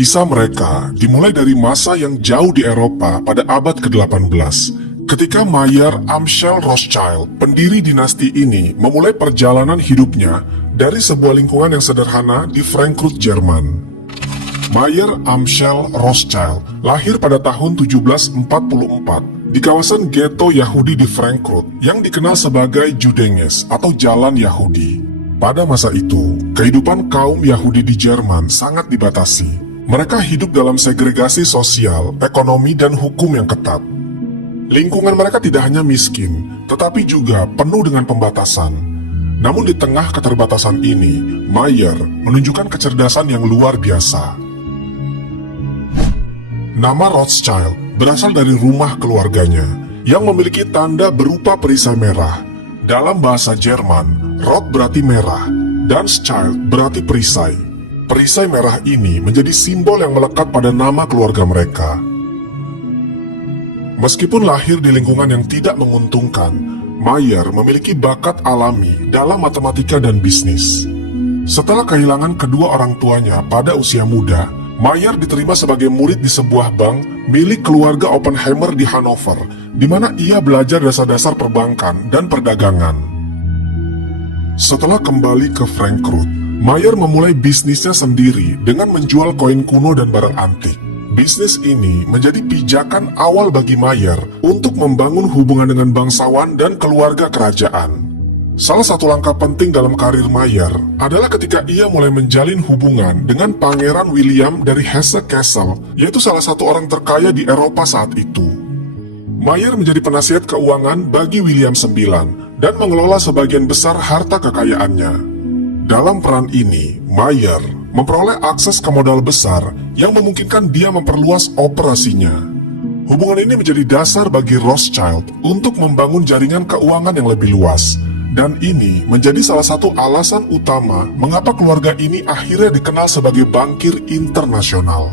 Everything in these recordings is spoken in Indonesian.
Kisah mereka dimulai dari masa yang jauh di Eropa pada abad ke-18, ketika Mayer Amschel Rothschild, pendiri dinasti ini, memulai perjalanan hidupnya dari sebuah lingkungan yang sederhana di Frankfurt, Jerman. Mayer Amschel Rothschild lahir pada tahun 1744 di kawasan ghetto Yahudi di Frankfurt yang dikenal sebagai Judenges atau Jalan Yahudi. Pada masa itu, kehidupan kaum Yahudi di Jerman sangat dibatasi. Mereka hidup dalam segregasi sosial, ekonomi, dan hukum yang ketat. Lingkungan mereka tidak hanya miskin, tetapi juga penuh dengan pembatasan. Namun di tengah keterbatasan ini, Mayer menunjukkan kecerdasan yang luar biasa. Nama Rothschild berasal dari rumah keluarganya, yang memiliki tanda berupa perisai merah. Dalam bahasa Jerman, Roth berarti merah, dan Schild berarti perisai. Perisai merah ini menjadi simbol yang melekat pada nama keluarga mereka. Meskipun lahir di lingkungan yang tidak menguntungkan, Mayer memiliki bakat alami dalam matematika dan bisnis. Setelah kehilangan kedua orang tuanya pada usia muda, Mayer diterima sebagai murid di sebuah bank milik keluarga Oppenheimer di Hanover, di mana ia belajar dasar-dasar perbankan dan perdagangan. Setelah kembali ke Frankfurt, Mayer memulai bisnisnya sendiri dengan menjual koin kuno dan barang antik. Bisnis ini menjadi pijakan awal bagi Mayer untuk membangun hubungan dengan bangsawan dan keluarga kerajaan. Salah satu langkah penting dalam karir Mayer adalah ketika ia mulai menjalin hubungan dengan Pangeran William dari Hesse-Kassel, yaitu salah satu orang terkaya di Eropa saat itu. Mayer menjadi penasihat keuangan bagi William IX dan mengelola sebagian besar harta kekayaannya. Dalam peran ini, Mayer memperoleh akses ke modal besar yang memungkinkan dia memperluas operasinya. Hubungan ini menjadi dasar bagi Rothschild untuk membangun jaringan keuangan yang lebih luas, dan ini menjadi salah satu alasan utama mengapa keluarga ini akhirnya dikenal sebagai bankir internasional.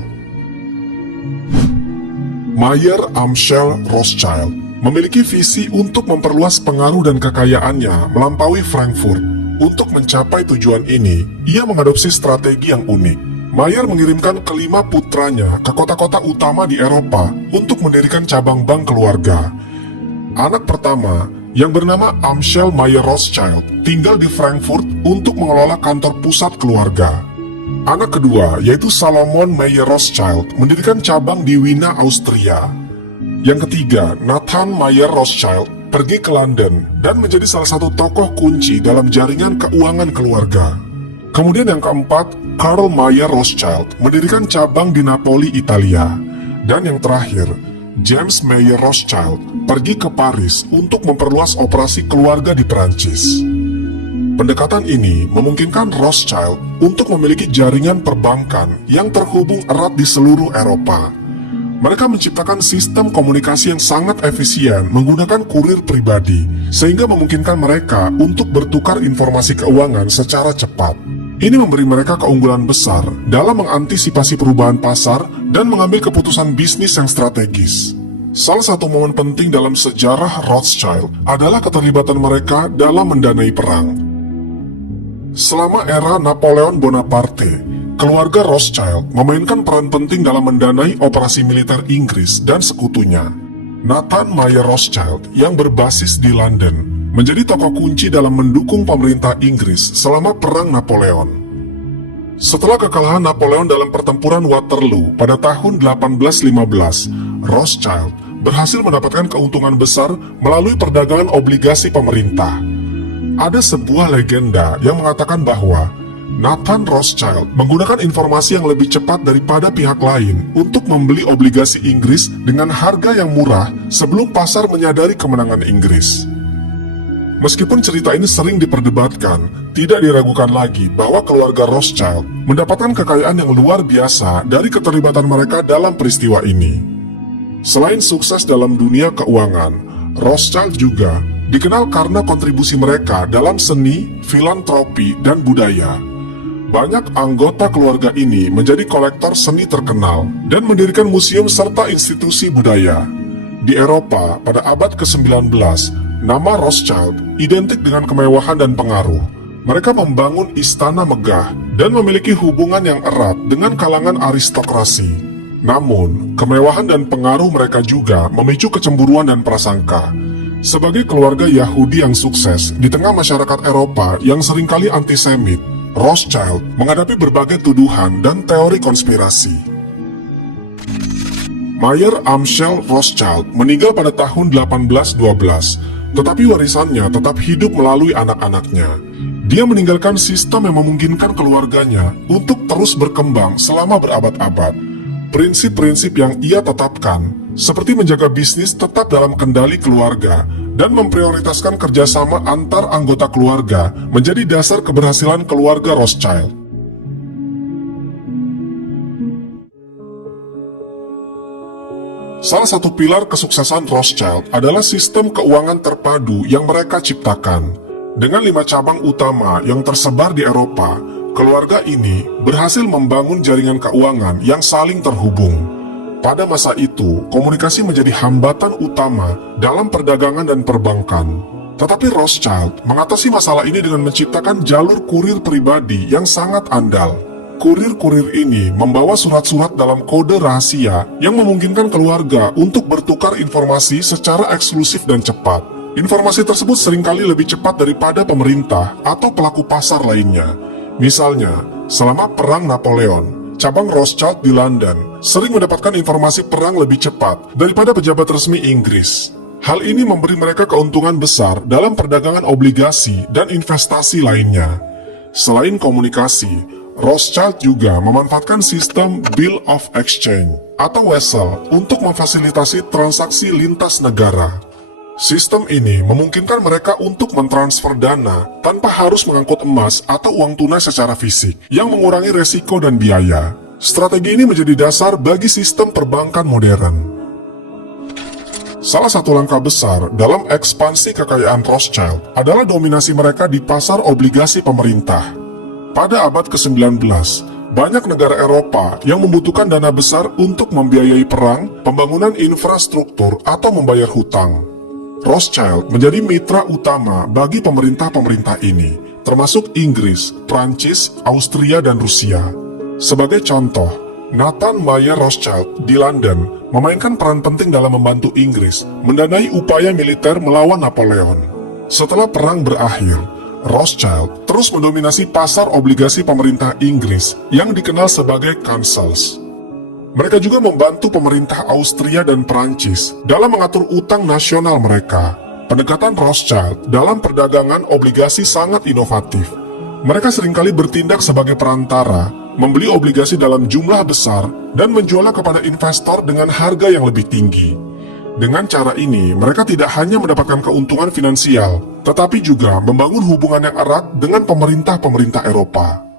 Mayer Amschel Rothschild memiliki visi untuk memperluas pengaruh dan kekayaannya melampaui Frankfurt. Untuk mencapai tujuan ini, ia mengadopsi strategi yang unik. Mayer mengirimkan kelima putranya ke kota-kota utama di Eropa untuk mendirikan cabang bank keluarga. Anak pertama, yang bernama Amschel Mayer Rothschild, tinggal di Frankfurt untuk mengelola kantor pusat keluarga. Anak kedua, yaitu Salomon Mayer Rothschild, mendirikan cabang di Wina, Austria. Yang ketiga, Nathan Mayer Rothschild, pergi ke London dan menjadi salah satu tokoh kunci dalam jaringan keuangan keluarga. Kemudian yang keempat, Karl Mayer Rothschild mendirikan cabang di Napoli, Italia. Dan yang terakhir, James Mayer Rothschild pergi ke Paris untuk memperluas operasi keluarga di Perancis. Pendekatan ini memungkinkan Rothschild untuk memiliki jaringan perbankan yang terhubung erat di seluruh Eropa. Mereka menciptakan sistem komunikasi yang sangat efisien menggunakan kurir pribadi, sehingga memungkinkan mereka untuk bertukar informasi keuangan secara cepat. Ini memberi mereka keunggulan besar dalam mengantisipasi perubahan pasar dan mengambil keputusan bisnis yang strategis. Salah satu momen penting dalam sejarah Rothschild adalah keterlibatan mereka dalam mendanai perang. Selama era Napoleon Bonaparte, keluarga Rothschild memainkan peran penting dalam mendanai operasi militer Inggris dan sekutunya. Nathan Mayer Rothschild yang berbasis di London menjadi tokoh kunci dalam mendukung pemerintah Inggris selama Perang Napoleon. Setelah kekalahan Napoleon dalam pertempuran Waterloo pada tahun 1815, Rothschild berhasil mendapatkan keuntungan besar melalui perdagangan obligasi pemerintah. Ada sebuah legenda yang mengatakan bahwa Nathan Rothschild menggunakan informasi yang lebih cepat daripada pihak lain untuk membeli obligasi Inggris dengan harga yang murah sebelum pasar menyadari kemenangan Inggris. Meskipun cerita ini sering diperdebatkan, tidak diragukan lagi bahwa keluarga Rothschild mendapatkan kekayaan yang luar biasa dari keterlibatan mereka dalam peristiwa ini. Selain sukses dalam dunia keuangan, Rothschild juga dikenal karena kontribusi mereka dalam seni, filantropi, dan budaya. Banyak anggota keluarga ini menjadi kolektor seni terkenal dan mendirikan museum serta institusi budaya. Di Eropa pada abad ke-19, nama Rothschild identik dengan kemewahan dan pengaruh. Mereka membangun istana megah dan memiliki hubungan yang erat dengan kalangan aristokrasi. Namun, kemewahan dan pengaruh mereka juga memicu kecemburuan dan prasangka. Sebagai keluarga Yahudi yang sukses di tengah masyarakat Eropa yang seringkali antisemit, Rothschild menghadapi berbagai tuduhan dan teori konspirasi. Mayer Amschel Rothschild meninggal pada tahun 1812, tetapi warisannya tetap hidup melalui anak-anaknya. Dia meninggalkan sistem yang memungkinkan keluarganya untuk terus berkembang selama berabad-abad. Prinsip-prinsip yang ia tetapkan, seperti menjaga bisnis tetap dalam kendali keluarga dan memprioritaskan kerjasama antar anggota keluarga, menjadi dasar keberhasilan keluarga Rothschild. Salah satu pilar kesuksesan Rothschild adalah sistem keuangan terpadu yang mereka ciptakan. Dengan 5 cabang utama yang tersebar di Eropa, keluarga ini berhasil membangun jaringan keuangan yang saling terhubung. Pada masa itu, komunikasi menjadi hambatan utama dalam perdagangan dan perbankan. Tetapi Rothschild mengatasi masalah ini dengan menciptakan jalur kurir pribadi yang sangat andal. Kurir-kurir ini membawa surat-surat dalam kode rahasia yang memungkinkan keluarga untuk bertukar informasi secara eksklusif dan cepat. Informasi tersebut seringkali lebih cepat daripada pemerintah atau pelaku pasar lainnya. Misalnya, selama Perang Napoleon, cabang Rothschild di London sering mendapatkan informasi perang lebih cepat daripada pejabat resmi Inggris. Hal ini memberi mereka keuntungan besar dalam perdagangan obligasi dan investasi lainnya. Selain komunikasi, Rothschild juga memanfaatkan sistem Bill of Exchange atau Wesel untuk memfasilitasi transaksi lintas negara. Sistem ini memungkinkan mereka untuk mentransfer dana tanpa harus mengangkut emas atau uang tunai secara fisik, yang mengurangi resiko dan biaya. Strategi ini menjadi dasar bagi sistem perbankan modern. Salah satu langkah besar dalam ekspansi kekayaan Rothschild adalah dominasi mereka di pasar obligasi pemerintah. Pada abad ke-19, banyak negara Eropa yang membutuhkan dana besar untuk membiayai perang, pembangunan infrastruktur, atau membayar hutang. Rothschild menjadi mitra utama bagi pemerintah-pemerintah ini, termasuk Inggris, Prancis, Austria, dan Rusia. Sebagai contoh, Nathan Mayer Rothschild di London memainkan peran penting dalam membantu Inggris mendanai upaya militer melawan Napoleon. Setelah perang berakhir, Rothschild terus mendominasi pasar obligasi pemerintah Inggris yang dikenal sebagai Consols. Mereka juga membantu pemerintah Austria dan Prancis dalam mengatur utang nasional mereka. Pendekatan Rothschild dalam perdagangan obligasi sangat inovatif. Mereka seringkali bertindak sebagai perantara, membeli obligasi dalam jumlah besar, dan menjualnya kepada investor dengan harga yang lebih tinggi. Dengan cara ini, mereka tidak hanya mendapatkan keuntungan finansial, tetapi juga membangun hubungan yang erat dengan pemerintah-pemerintah Eropa.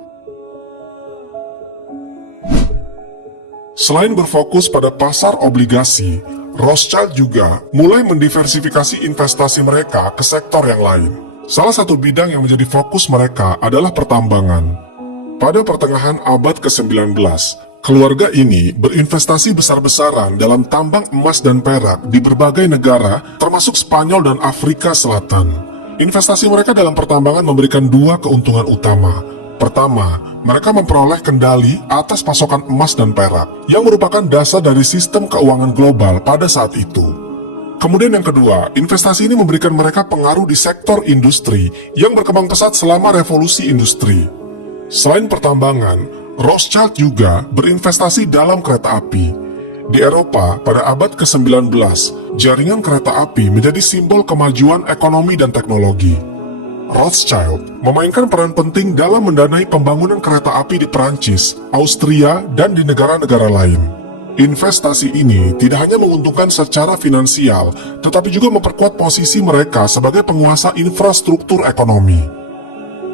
Selain berfokus pada pasar obligasi, Rothschild juga mulai mendiversifikasi investasi mereka ke sektor yang lain. Salah satu bidang yang menjadi fokus mereka adalah pertambangan. Pada pertengahan abad ke-19, keluarga ini berinvestasi besar-besaran dalam tambang emas dan perak di berbagai negara, termasuk Spanyol dan Afrika Selatan. Investasi mereka dalam pertambangan memberikan 2 keuntungan utama. Pertama, mereka memperoleh kendali atas pasokan emas dan perak, yang merupakan dasar dari sistem keuangan global pada saat itu. Kemudian yang kedua, investasi ini memberikan mereka pengaruh di sektor industri yang berkembang pesat selama revolusi industri. Selain pertambangan, Rothschild juga berinvestasi dalam kereta api. Di Eropa, pada abad ke-19, jaringan kereta api menjadi simbol kemajuan ekonomi dan teknologi. Rothschild memainkan peran penting dalam mendanai pembangunan kereta api di Perancis, Austria, dan di negara-negara lain. Investasi ini tidak hanya menguntungkan secara finansial, tetapi juga memperkuat posisi mereka sebagai penguasa infrastruktur ekonomi.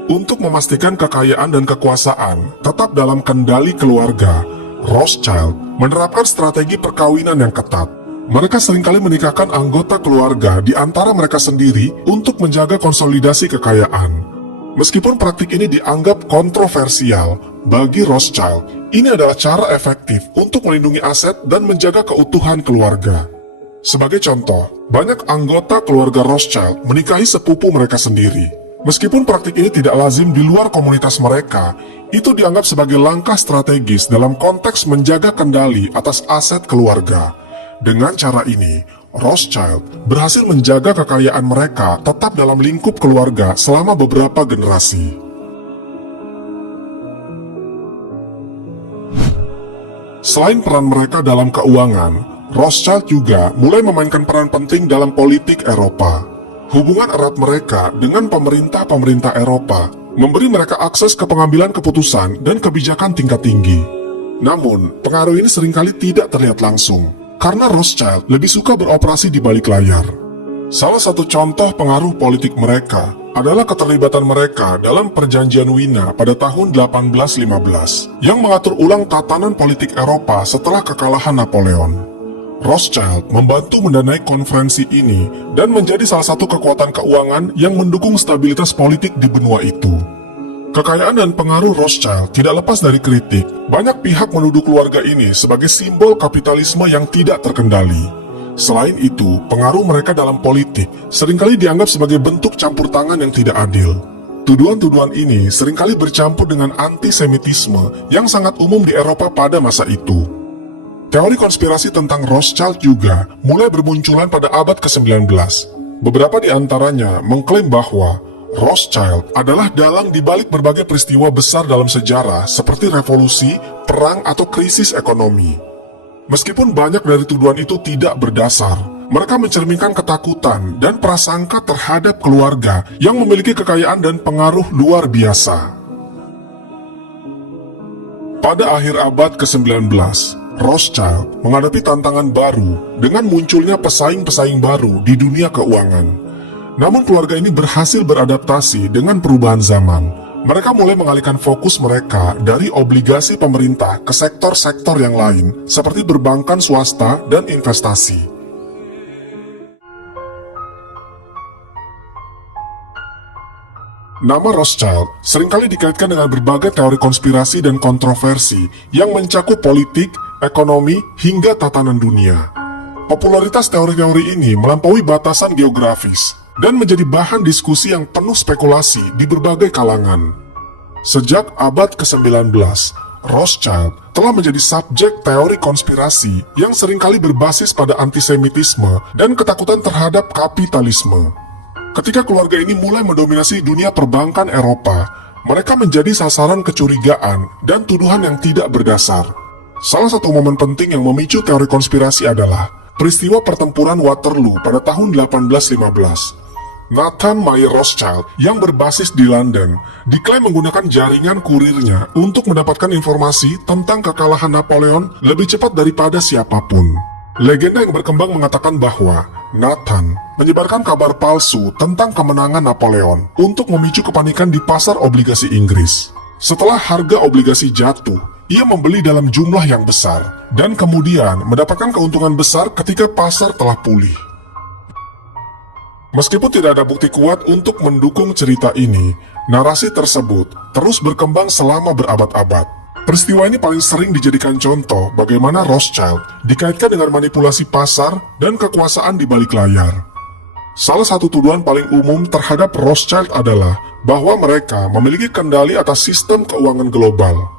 Untuk memastikan kekayaan dan kekuasaan tetap dalam kendali keluarga, Rothschild menerapkan strategi perkawinan yang ketat. Mereka seringkali menikahkan anggota keluarga di antara mereka sendiri untuk menjaga konsolidasi kekayaan. Meskipun praktik ini dianggap kontroversial, bagi Rothschild, ini adalah cara efektif untuk melindungi aset dan menjaga keutuhan keluarga. Sebagai contoh, banyak anggota keluarga Rothschild menikahi sepupu mereka sendiri. Meskipun praktik ini tidak lazim di luar komunitas mereka, itu dianggap sebagai langkah strategis dalam konteks menjaga kendali atas aset keluarga. Dengan cara ini, Rothschild berhasil menjaga kekayaan mereka tetap dalam lingkup keluarga selama beberapa generasi. Selain peran mereka dalam keuangan, Rothschild juga mulai memainkan peran penting dalam politik Eropa. Hubungan erat mereka dengan pemerintah-pemerintah Eropa memberi mereka akses ke pengambilan keputusan dan kebijakan tingkat tinggi. Namun, pengaruh ini seringkali tidak terlihat langsung, karena Rothschild lebih suka beroperasi di balik layar. Salah satu contoh pengaruh politik mereka adalah keterlibatan mereka dalam Perjanjian Wina pada tahun 1815, yang mengatur ulang tatanan politik Eropa setelah kekalahan Napoleon. Rothschild membantu mendanai konferensi ini dan menjadi salah satu kekuatan keuangan yang mendukung stabilitas politik di benua itu. Kekayaan dan pengaruh Rothschild tidak lepas dari kritik. Banyak pihak menuduh keluarga ini sebagai simbol kapitalisme yang tidak terkendali. Selain itu, pengaruh mereka dalam politik seringkali dianggap sebagai bentuk campur tangan yang tidak adil. Tuduhan-tuduhan ini seringkali bercampur dengan antisemitisme yang sangat umum di Eropa pada masa itu. Teori konspirasi tentang Rothschild juga mulai bermunculan pada abad ke-19. Beberapa di antaranya mengklaim bahwa Rothschild adalah dalang di balik berbagai peristiwa besar dalam sejarah seperti revolusi, perang, atau krisis ekonomi. Meskipun banyak dari tuduhan itu tidak berdasar, mereka mencerminkan ketakutan dan prasangka terhadap keluarga yang memiliki kekayaan dan pengaruh luar biasa. Pada akhir abad ke-19, Rothschild menghadapi tantangan baru dengan munculnya pesaing-pesaing baru di dunia keuangan. Namun keluarga ini berhasil beradaptasi dengan perubahan zaman. Mereka mulai mengalihkan fokus mereka dari obligasi pemerintah ke sektor-sektor yang lain, seperti perbankan swasta dan investasi. Nama Rothschild seringkali dikaitkan dengan berbagai teori konspirasi dan kontroversi yang mencakup politik, ekonomi, hingga tatanan dunia. Popularitas teori-teori ini melampaui batasan geografis dan menjadi bahan diskusi yang penuh spekulasi di berbagai kalangan. Sejak abad ke-19, Rothschild telah menjadi subjek teori konspirasi yang seringkali berbasis pada antisemitisme dan ketakutan terhadap kapitalisme. Ketika keluarga ini mulai mendominasi dunia perbankan Eropa, mereka menjadi sasaran kecurigaan dan tuduhan yang tidak berdasar. Salah satu momen penting yang memicu teori konspirasi adalah peristiwa pertempuran Waterloo pada tahun 1815. Nathan Mayer Rothschild yang berbasis di London diklaim menggunakan jaringan kurirnya untuk mendapatkan informasi tentang kekalahan Napoleon lebih cepat daripada siapapun. Legenda yang berkembang mengatakan bahwa Nathan menyebarkan kabar palsu tentang kemenangan Napoleon untuk memicu kepanikan di pasar obligasi Inggris. Setelah harga obligasi jatuh, ia membeli dalam jumlah yang besar dan kemudian mendapatkan keuntungan besar ketika pasar telah pulih. Meskipun tidak ada bukti kuat untuk mendukung cerita ini, narasi tersebut terus berkembang selama berabad-abad. Peristiwa ini paling sering dijadikan contoh bagaimana Rothschild dikaitkan dengan manipulasi pasar dan kekuasaan di balik layar. Salah satu tuduhan paling umum terhadap Rothschild adalah bahwa mereka memiliki kendali atas sistem keuangan global.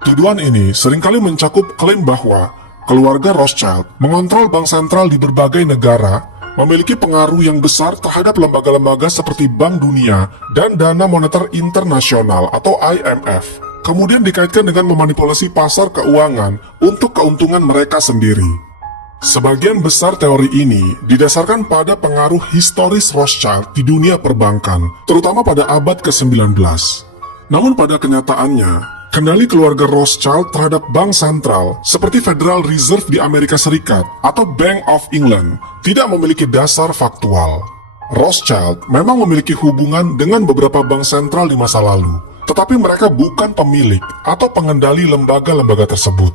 Tuduhan ini seringkali mencakup klaim bahwa keluarga Rothschild mengontrol bank sentral di berbagai negara, memiliki pengaruh yang besar terhadap lembaga-lembaga seperti Bank Dunia dan Dana Moneter Internasional atau IMF. Kemudian dikaitkan dengan memanipulasi pasar keuangan untuk keuntungan mereka sendiri. Sebagian besar teori ini didasarkan pada pengaruh historis Rothschild di dunia perbankan, terutama pada abad ke-19. Namun pada kenyataannya, kendali keluarga Rothschild terhadap bank sentral seperti Federal Reserve di Amerika Serikat atau Bank of England tidak memiliki dasar faktual. Rothschild memang memiliki hubungan dengan beberapa bank sentral di masa lalu, tetapi mereka bukan pemilik atau pengendali lembaga-lembaga tersebut.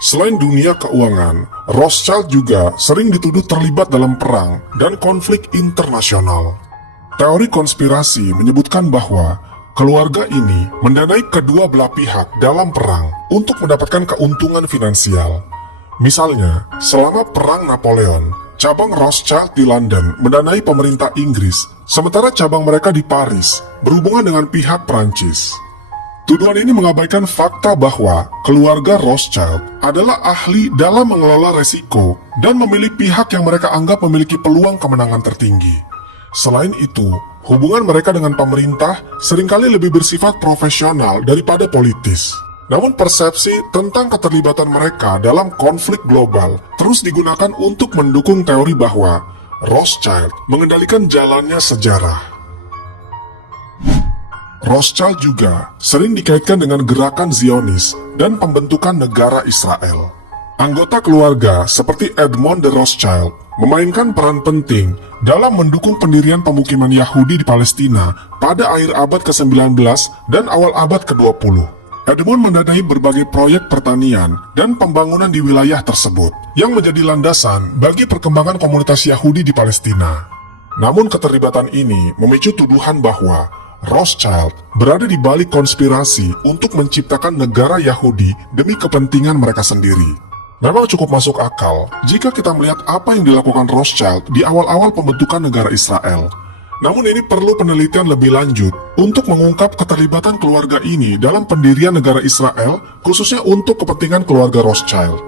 Selain dunia keuangan, Rothschild juga sering dituduh terlibat dalam perang dan konflik internasional. Teori konspirasi menyebutkan bahwa keluarga ini mendanai kedua belah pihak dalam perang untuk mendapatkan keuntungan finansial. Misalnya, selama Perang Napoleon, Cabang Rothschild di London mendanai pemerintah Inggris, sementara cabang mereka di Paris berhubungan dengan pihak Prancis. Tuduhan ini mengabaikan fakta bahwa keluarga Rothschild adalah ahli dalam mengelola resiko dan memilih pihak yang mereka anggap memiliki peluang kemenangan tertinggi. Selain itu, hubungan mereka dengan pemerintah seringkali lebih bersifat profesional daripada politis. Namun persepsi tentang keterlibatan mereka dalam konflik global terus digunakan untuk mendukung teori bahwa Rothschild mengendalikan jalannya sejarah. Rothschild juga sering dikaitkan dengan gerakan Zionis dan pembentukan negara Israel. Anggota keluarga seperti Edmond de Rothschild memainkan peran penting dalam mendukung pendirian pemukiman Yahudi di Palestina pada akhir abad ke-19 dan awal abad ke-20. Edmond mendanai berbagai proyek pertanian dan pembangunan di wilayah tersebut yang menjadi landasan bagi perkembangan komunitas Yahudi di Palestina. Namun keterlibatan ini memicu tuduhan bahwa Rothschild berada di balik konspirasi untuk menciptakan negara Yahudi demi kepentingan mereka sendiri. Memang cukup masuk akal jika kita melihat apa yang dilakukan Rothschild di awal-awal pembentukan negara Israel. Namun ini perlu penelitian lebih lanjut untuk mengungkap keterlibatan keluarga ini dalam pendirian negara Israel, khususnya untuk kepentingan keluarga Rothschild.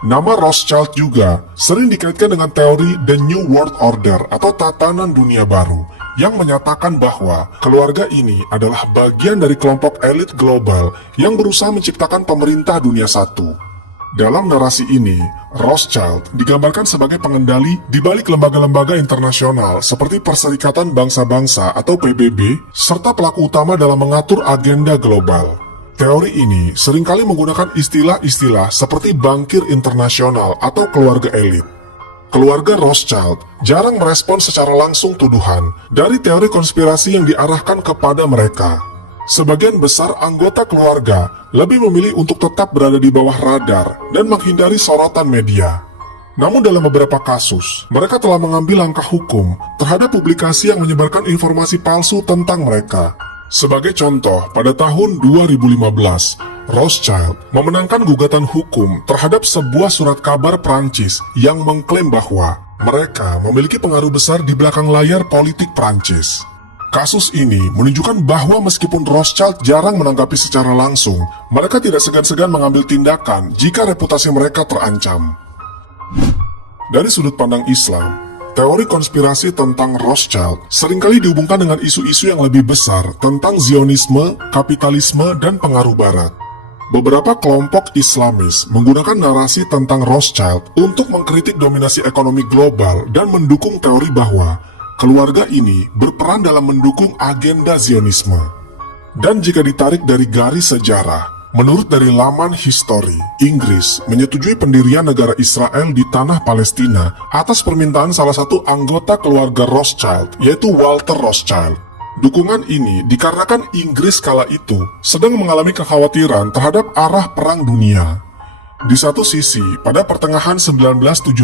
Nama Rothschild juga sering dikaitkan dengan teori The New World Order atau tatanan dunia baru, yang menyatakan bahwa keluarga ini adalah bagian dari kelompok elit global yang berusaha menciptakan pemerintah dunia satu. Dalam narasi ini, Rothschild digambarkan sebagai pengendali di balik lembaga-lembaga internasional seperti Perserikatan Bangsa-Bangsa atau PBB, serta pelaku utama dalam mengatur agenda global. Teori ini seringkali menggunakan istilah-istilah seperti bankir internasional atau keluarga elit. Keluarga Rothschild jarang merespon secara langsung tuduhan dari teori konspirasi yang diarahkan kepada mereka. Sebagian besar anggota keluarga lebih memilih untuk tetap berada di bawah radar dan menghindari sorotan media. Namun dalam beberapa kasus, mereka telah mengambil langkah hukum terhadap publikasi yang menyebarkan informasi palsu tentang mereka. Sebagai contoh, pada tahun 2015, Rothschild memenangkan gugatan hukum terhadap sebuah surat kabar Prancis yang mengklaim bahwa mereka memiliki pengaruh besar di belakang layar politik Prancis. Kasus ini menunjukkan bahwa meskipun Rothschild jarang menanggapi secara langsung, mereka tidak segan-segan mengambil tindakan jika reputasi mereka terancam. Dari sudut pandang Islam, teori konspirasi tentang Rothschild seringkali dihubungkan dengan isu-isu yang lebih besar tentang Zionisme, kapitalisme, dan pengaruh Barat. Beberapa kelompok Islamis menggunakan narasi tentang Rothschild untuk mengkritik dominasi ekonomi global dan mendukung teori bahwa keluarga ini berperan dalam mendukung agenda Zionisme. Dan jika ditarik dari garis sejarah, menurut dari laman History, Inggris menyetujui pendirian negara Israel di tanah Palestina atas permintaan salah satu anggota keluarga Rothschild, yaitu Walter Rothschild. Dukungan ini dikarenakan Inggris kala itu sedang mengalami kekhawatiran terhadap arah perang dunia. Di satu sisi, pada pertengahan 1917,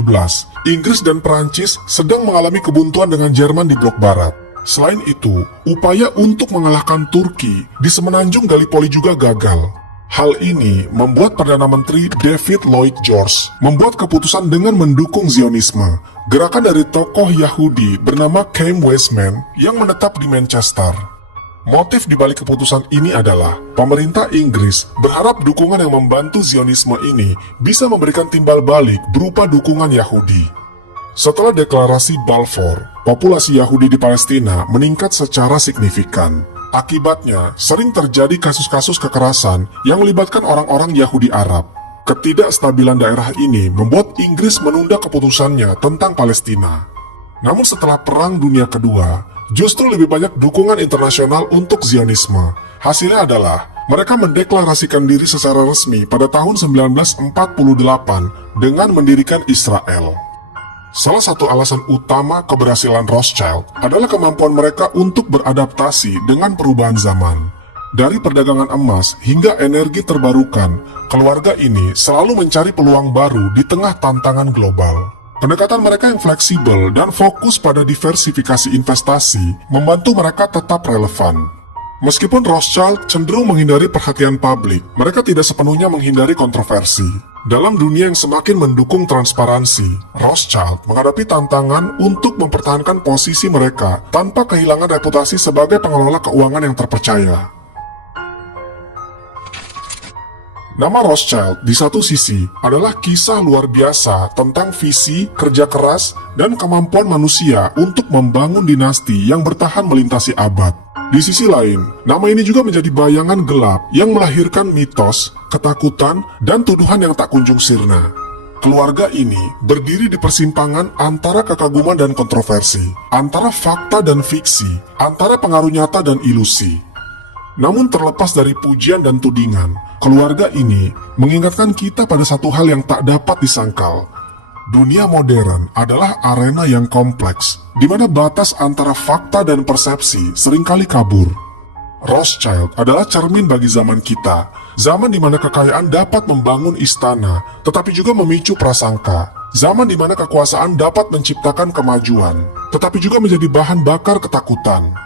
Inggris dan Perancis sedang mengalami kebuntuan dengan Jerman di blok barat. Selain itu, upaya untuk mengalahkan Turki di semenanjung Gallipoli juga gagal. Hal ini membuat Perdana Menteri David Lloyd George membuat keputusan dengan mendukung Zionisme, gerakan dari tokoh Yahudi bernama Chaim Weizmann yang menetap di Manchester. Motif di balik keputusan ini adalah pemerintah Inggris berharap dukungan yang membantu Zionisme ini bisa memberikan timbal balik berupa dukungan Yahudi. Setelah deklarasi Balfour, populasi Yahudi di Palestina meningkat secara signifikan. Akibatnya, sering terjadi kasus-kasus kekerasan yang melibatkan orang-orang Yahudi Arab. Ketidakstabilan daerah ini membuat Inggris menunda keputusannya tentang Palestina. Namun setelah Perang Dunia Kedua, justru lebih banyak dukungan internasional untuk Zionisme. Hasilnya adalah, mereka mendeklarasikan diri secara resmi pada tahun 1948 dengan mendirikan Israel. Salah satu alasan utama keberhasilan Rothschild adalah kemampuan mereka untuk beradaptasi dengan perubahan zaman. Dari perdagangan emas hingga energi terbarukan, keluarga ini selalu mencari peluang baru di tengah tantangan global. Pendekatan mereka yang fleksibel dan fokus pada diversifikasi investasi membantu mereka tetap relevan. Meskipun Rothschild cenderung menghindari perhatian publik, mereka tidak sepenuhnya menghindari kontroversi. Dalam dunia yang semakin mendukung transparansi, Rothschild menghadapi tantangan untuk mempertahankan posisi mereka tanpa kehilangan reputasi sebagai pengelola keuangan yang terpercaya. Nama Rothschild di satu sisi adalah kisah luar biasa tentang visi, kerja keras, dan kemampuan manusia untuk membangun dinasti yang bertahan melintasi abad. Di sisi lain, nama ini juga menjadi bayangan gelap yang melahirkan mitos, ketakutan, dan tuduhan yang tak kunjung sirna. Keluarga ini berdiri di persimpangan antara kekaguman dan kontroversi, antara fakta dan fiksi, antara pengaruh nyata dan ilusi. Namun terlepas dari pujian dan tudingan, keluarga ini mengingatkan kita pada satu hal yang tak dapat disangkal. Dunia modern adalah arena yang kompleks, di mana batas antara fakta dan persepsi seringkali kabur. Rothschild adalah cermin bagi zaman kita, zaman di mana kekayaan dapat membangun istana, tetapi juga memicu prasangka. Zaman di mana kekuasaan dapat menciptakan kemajuan, tetapi juga menjadi bahan bakar ketakutan.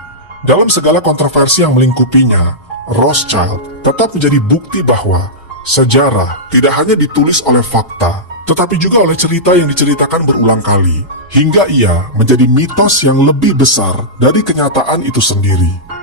Dalam segala kontroversi yang melingkupinya, Rothschild tetap menjadi bukti bahwa sejarah tidak hanya ditulis oleh fakta, tetapi juga oleh cerita yang diceritakan berulang kali, hingga ia menjadi mitos yang lebih besar dari kenyataan itu sendiri.